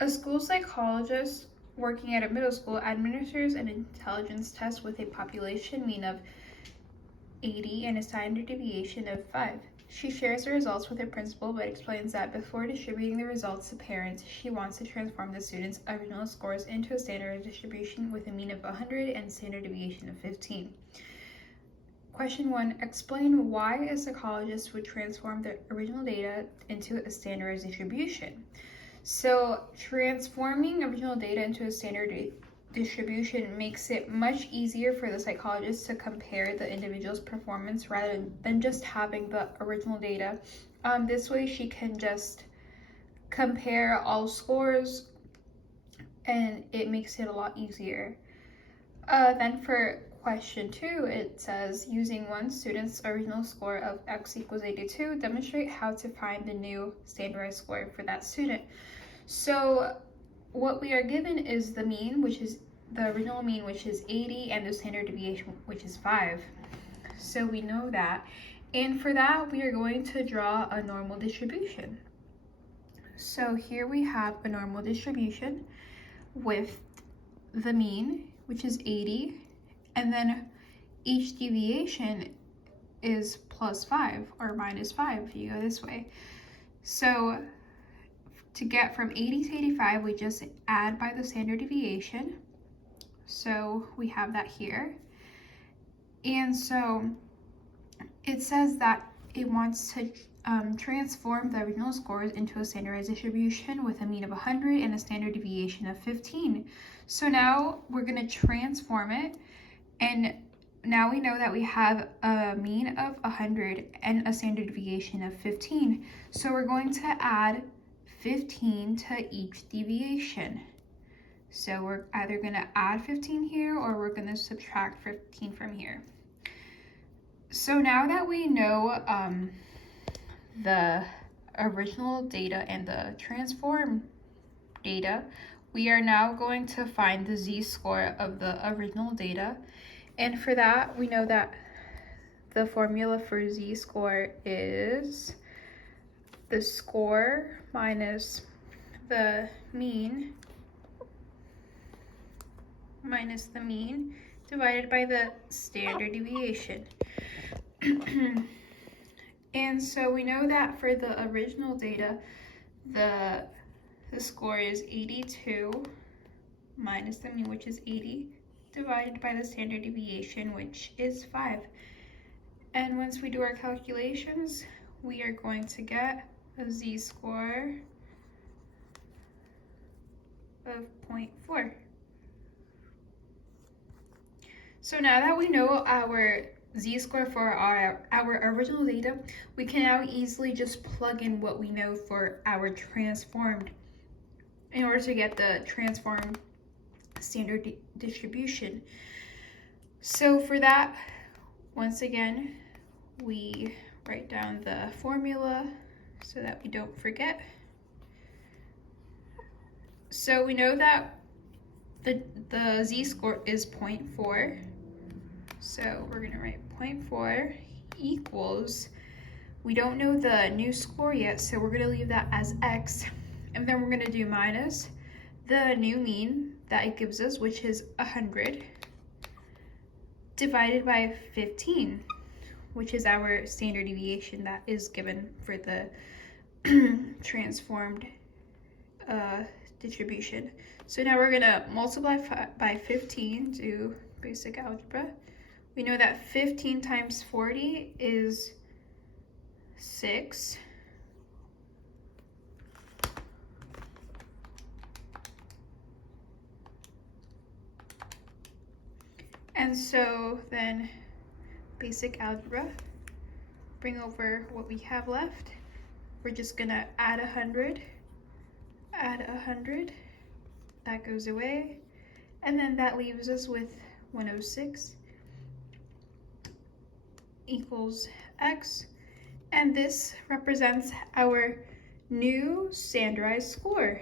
A school psychologist working at a middle school administers an intelligence test with a population mean of 80 and a standard deviation of 5. She shares the results with her principal but explains that before distributing the results to parents, she wants to transform the students' original scores into a standard distribution with a mean of 100 and standard deviation of 15. Question 1. Explain why a psychologist would transform the original data into a standardized distribution. So transforming original data into a standard distribution makes it much easier for the psychologist to compare the individual's performance rather than just having the original data. This way she can just compare all scores and it makes it a lot easier. Then for question 2, it says, using one student's original score of x equals 82, demonstrate how to find the new standardized score for that student. So what we are given is the mean, which is the original mean, which is 80, and the standard deviation, which is 5. So we know that. And for that, we are going to draw a normal distribution. So here we have a normal distribution with the mean, which is 80, and then each deviation is plus 5 or minus 5 if you go this way. So to get from 80 to 85, we just add by the standard deviation. So we have that here. And so it says that it wants to transform the original scores into a standardized distribution with a mean of 100 and a standard deviation of 15. So now we're going to transform it, and now we know that we have a mean of 100 and a standard deviation of 15. So we're going to add 15 to each deviation. So we're either going to add 15 here or we're going to subtract 15 from here. So now that we know the original data and the transform data, we are now going to find the z-score of the original data. And for that, we know that the formula for z-score is the score minus the mean divided by the standard deviation. And so we know that for the original data, the score is 82 minus the mean, which is 80, divided by the standard deviation, which is 5. And once we do our calculations, we are going to get a z-score of 0.4. So now that we know our z-score for our original data, we can now easily just plug in what we know for our transformed in order to get the transformed standard distribution. So for that, once again, we write down the formula so that we don't forget. So we know that the z-score is 0.4. So we're going to write 0.4 equals, we don't know the new score yet, so we're going to leave that as x. And then we're going to do minus the new mean that it gives us, which is 100, divided by 15, which is our standard deviation that is given for the transformed distribution. So now we're going to multiply by 15 to basic algebra. We know that 15 times 40 is 6. And so then basic algebra, bring over what we have left. We're just gonna add 100, that goes away. And then that leaves us with 106 equals x. And this represents our new standardized score.